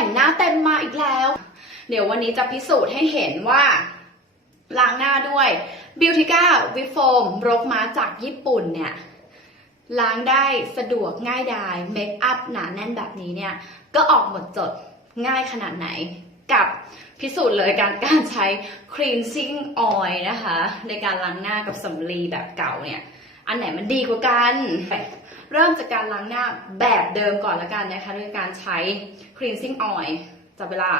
แต่งหน้าเต็มมาอีกแล้ว เดี๋ยววันนี้จะพิสูจน์ให้เห็นว่าล้างหน้าด้วย Beautica with Foam รกม้าจากญี่ปุ่นเนี่ยล้างได้สะดวกง่ายดายเมคอัพหนาแน่นแบบนี้เนี่ย ก็ออกหมดจดง่ายขนาดไหนกับพิสูจน์เลยการการใช้ cleansing oil นะคะ ในการล้างหน้ากับสำลีแบบเก่าเนี่ย อันไหนมันดีกว่ากัน เริ่มจากการล้างหน้าแบบเดิมก่อนละกันนะคะด้วยการใช้ cleansing oil จับเวลา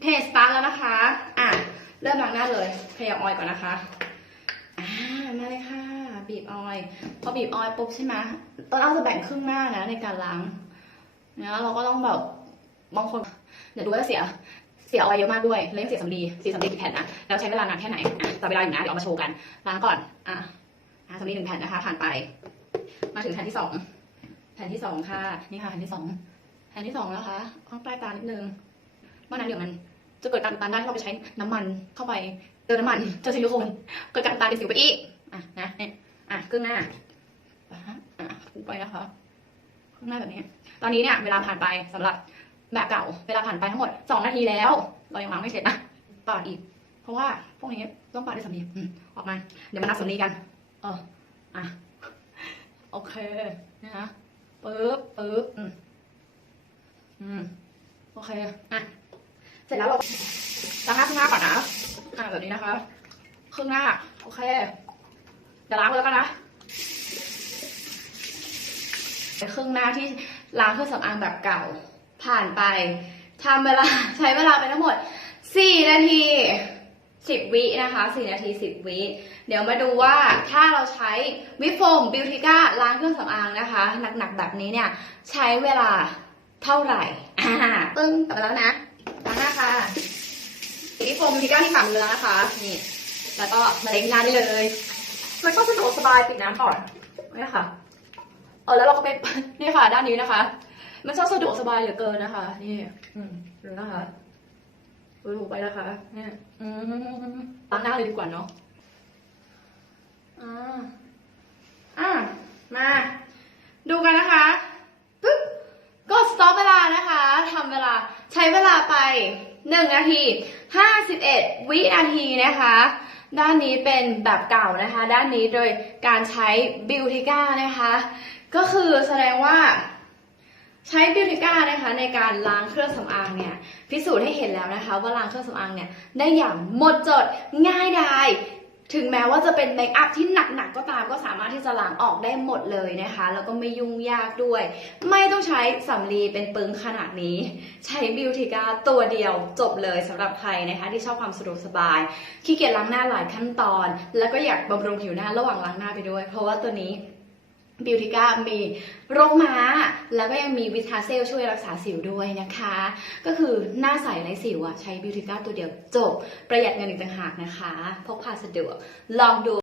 เพจสตาร์แล้วนะคะ อะ เริ่มล้างหน้าเลยเพย์ออยก่อนนะคะอ่ามาเลยค่ะ บีบออยล์พอบีบออยล์ปุ๊บใช่ไหมตอนเราจะแบ่งครึ่งหน้านะในการล้างนะเราก็ต้องแบบบางคนเดี๋ยวดูว่าเสีย เสียออยเยอะมากด้วยแล้วยังเสียสำลีเสียสำลีกี่แผ่นนะแล้วใช้เวลานานแค่ไหนอะจับเวลาอยู่นะเดี๋ยวเอามาโชว์กันล้างก่อนอะอะสำลีหนึ่งแผ่นนะคะผ่านไป มาถึงแผ่นที่สองแผ่นที่สองค่ะนี่ค่ะแผ่นที่สองแผ่นที่สองนะคะข้างใต้ตานิดนึงเมื่อนั้นเดี๋ยวมันจะเกิดการตันได้ถ้าเราไปใช้น้ำมันเข้าไปเจอน้ำมันเจอซิลิโคนเกิดการตันเป็นสิวไปอีกอะนะเนี่ยอะครึ่งหน้าอะฮะอะปูไปนะคะครึ่งหน้าแบบนี้ ตอนนี้เนี่ยเวลาผ่านไปสำหรับ แบบเก่าเวลาผ่านไปทั้งหมดสองนาทีแล้ว เรายังล้างไม่เสร็จนะปาดอีก เพราะว่าพวกนี้ต้องปาดด้วยสำลีอออกมา เดี๋ยวมานับสำลีกัน เอออะโอเคนะคะปึ๊บปึ๊บอืมอืมโอเคอะเสร็จแล้วเราล้างหน้าครึ่งหน้าก่อนนะอ่าแบบนี้นะคะครึ่งหน้า โอเคเดี๋ยวล้างเลยแล้วกันนะเครึ่งหน้าที่ล้างเครื่องสำอางแบบเก่า ผ่านไปทำเวลาใช้เวลาไปทั้งหมด 4 นาที 10 วินะคะ 4 นาที 10 วิเดี๋ยวมาดูว่าถ้าเราใช้วิโฟมบิวติก้าล้างเครื่องสำอางนะคะ หนักๆแบบนี้เนี่ยใช้เวลาเท่าไหร่อ่าปึ้งกลับมาแล้วนะล้างหน้าค่ะที่โฟมพิก้าที่ฝ่ามือแล้วนะคะ นี่ แล้วก็มาเล็งหน้าได้เลยมันก็สะดวกสบายปิดน้ำก่อนนี่ค่ะเออแล้วเราก็ไปนี่ค่ะ ด้านนี้นะคะ มันช่างสะดวกสบายเหลือเกินนะคะ นี่อืมดูนะคะดูไปนะคะเนี่ยอืมล้างหน้าเลยดีกว่าเนาะอ่าอ่ามา ดูกันนะคะปึ๊บกด stop เวลานะคะทำเวลาใช้เวลาไป1นาที51วินาทีนะคะ ด้านนี้เป็นแบบเก่านะคะ ด้านนี้โดยการใช้ Beautica นะคะ ก็คือแสดงว่า ใช้ Beautica นะคะในการล้างเครื่องสำอางเนี่ยพิสูจน์ให้เห็นแล้วนะคะ ว่าล้างเครื่องสำอางเนี่ยได้อย่างหมดจดง่ายดายถึงแม้ว่าจะเป็นเมคอัพที่หนักๆก็ตามก็สามารถที่จะล้างออกได้หมดเลยนะคะ แล้วก็ไม่ยุ่งยากด้วย ไม่ต้องใช้สำลีเป็นปึ้งขนาดนี้ ใช้บิวติก้าตัวเดียวจบเลยสำหรับใครนะคะ ที่ชอบความสะดวกสบายขี้เกียจล้างหน้าหลายขั้นตอน แล้วก็อยากบำรุงผิวหน้าระหว่างล้างหน้าไปด้วย เพราะว่าตัวนี้ บิวติก้ามีโรคม้า แล้วก็ยังมีวิตาเซลช่วยรักษาสิวด้วยนะคะ ก็คือหน้าใสไร้สิวอะใช้บิวติก้าตัวเดียวจบ ประหยัดเงินอีกต่างหากนะคะ พกพาสะดวกลองดู